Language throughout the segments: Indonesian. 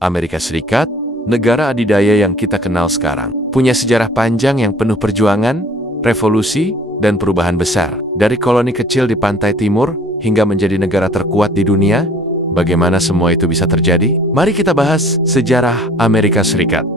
Amerika Serikat, negara adidaya yang kita kenal sekarang, punya sejarah panjang yang penuh perjuangan, revolusi, dan perubahan besar. Dari koloni kecil di pantai timur, hingga menjadi negara terkuat di dunia. Bagaimana semua itu bisa terjadi? Mari kita bahas sejarah Amerika Serikat.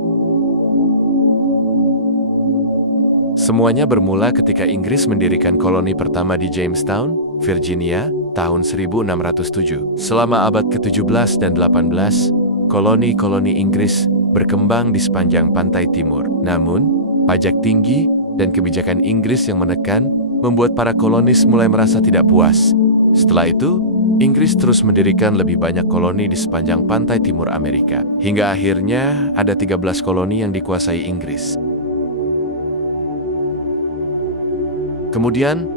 Semuanya bermula ketika Inggris mendirikan koloni pertama di Jamestown, Virginia, tahun 1607. Selama abad ke-17 dan 18, koloni-koloni Inggris berkembang di sepanjang pantai timur. Namun, pajak tinggi dan kebijakan Inggris yang menekan membuat para kolonis mulai merasa tidak puas. Setelah itu, Inggris terus mendirikan lebih banyak koloni di sepanjang pantai timur Amerika. Hingga akhirnya ada 13 koloni yang dikuasai Inggris. Kemudian,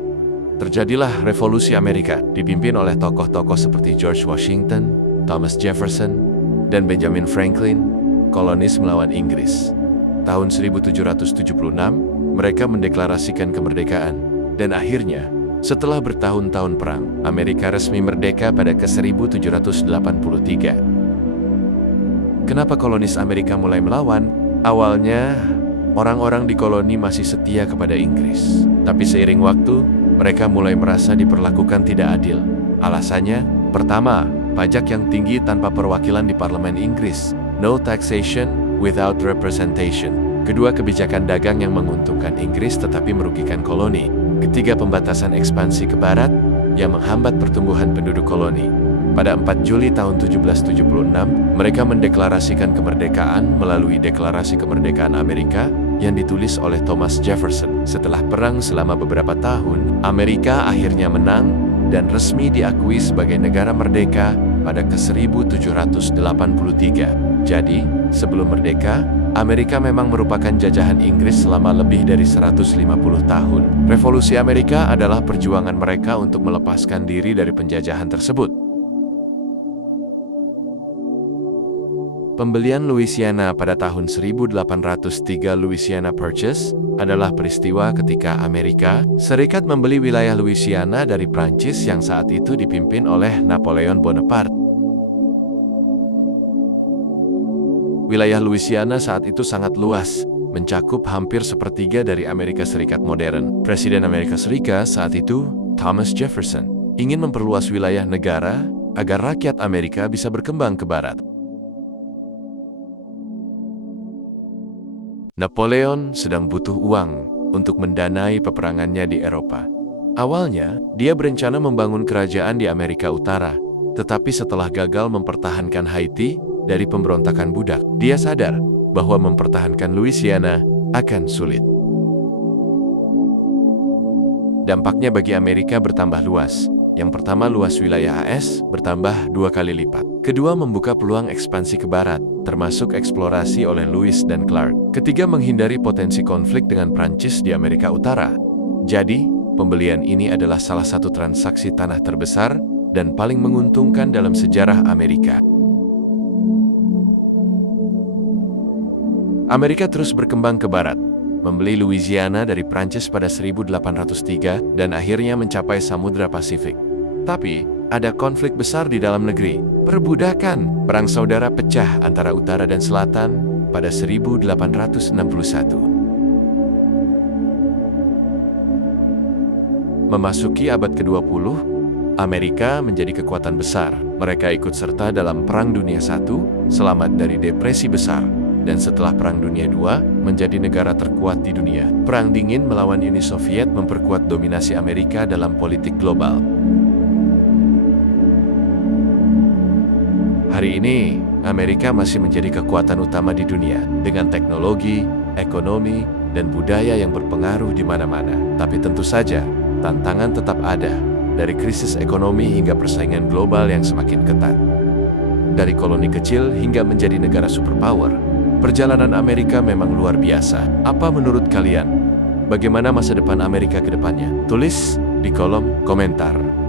terjadilah Revolusi Amerika, dipimpin oleh tokoh-tokoh seperti George Washington, Thomas Jefferson, dan Benjamin Franklin, kolonis melawan Inggris. Tahun 1776, mereka mendeklarasikan kemerdekaan, dan akhirnya, setelah bertahun-tahun perang, Amerika resmi merdeka pada ke-1783. Kenapa kolonis Amerika mulai melawan? Awalnya, orang-orang di koloni masih setia kepada Inggris. Tapi seiring waktu, mereka mulai merasa diperlakukan tidak adil. Alasannya, pertama, pajak yang tinggi tanpa perwakilan di parlemen Inggris. No taxation without representation. Kedua, kebijakan dagang yang menguntungkan Inggris tetapi merugikan koloni. Ketiga, pembatasan ekspansi ke barat yang menghambat pertumbuhan penduduk koloni. Pada 4 Juli tahun 1776, mereka mendeklarasikan kemerdekaan melalui Deklarasi Kemerdekaan Amerika yang ditulis oleh Thomas Jefferson. Setelah perang selama beberapa tahun, Amerika akhirnya menang dan resmi diakui sebagai negara merdeka pada ke-1783. Jadi, sebelum merdeka, Amerika memang merupakan jajahan Inggris selama lebih dari 150 tahun. Revolusi Amerika adalah perjuangan mereka untuk melepaskan diri dari penjajahan tersebut. Pembelian Louisiana pada tahun 1803 Louisiana Purchase adalah peristiwa ketika Amerika Serikat membeli wilayah Louisiana dari Prancis yang saat itu dipimpin oleh Napoleon Bonaparte. Wilayah Louisiana saat itu sangat luas, mencakup hampir sepertiga dari Amerika Serikat modern. Presiden Amerika Serikat saat itu, Thomas Jefferson, ingin memperluas wilayah negara agar rakyat Amerika bisa berkembang ke barat. Napoleon sedang butuh uang untuk mendanai peperangannya di Eropa. Awalnya, dia berencana membangun kerajaan di Amerika Utara, tetapi setelah gagal mempertahankan Haiti dari pemberontakan budak, dia sadar bahwa mempertahankan Louisiana akan sulit. Dampaknya bagi Amerika bertambah luas. Yang pertama, luas wilayah AS bertambah 2 kali lipat. Kedua, membuka peluang ekspansi ke barat, termasuk eksplorasi oleh Lewis dan Clark. Ketiga, menghindari potensi konflik dengan Prancis di Amerika Utara. Jadi, pembelian ini adalah salah satu transaksi tanah terbesar dan paling menguntungkan dalam sejarah Amerika. Amerika terus berkembang ke barat, membeli Louisiana dari Prancis pada 1803 dan akhirnya mencapai Samudra Pasifik. Tapi, ada konflik besar di dalam negeri, perbudakan. Perang saudara pecah antara utara dan selatan pada 1861. Memasuki abad ke-20, Amerika menjadi kekuatan besar. Mereka ikut serta dalam Perang Dunia I, selamat dari depresi besar, dan setelah Perang Dunia II, menjadi negara terkuat di dunia. Perang Dingin melawan Uni Soviet memperkuat dominasi Amerika dalam politik global. Hari ini, Amerika masih menjadi kekuatan utama di dunia, dengan teknologi, ekonomi, dan budaya yang berpengaruh di mana-mana. Tapi tentu saja, tantangan tetap ada, dari krisis ekonomi hingga persaingan global yang semakin ketat. Dari koloni kecil hingga menjadi negara superpower, perjalanan Amerika memang luar biasa. Apa menurut kalian? Bagaimana masa depan Amerika ke depannya? Tulis di kolom komentar.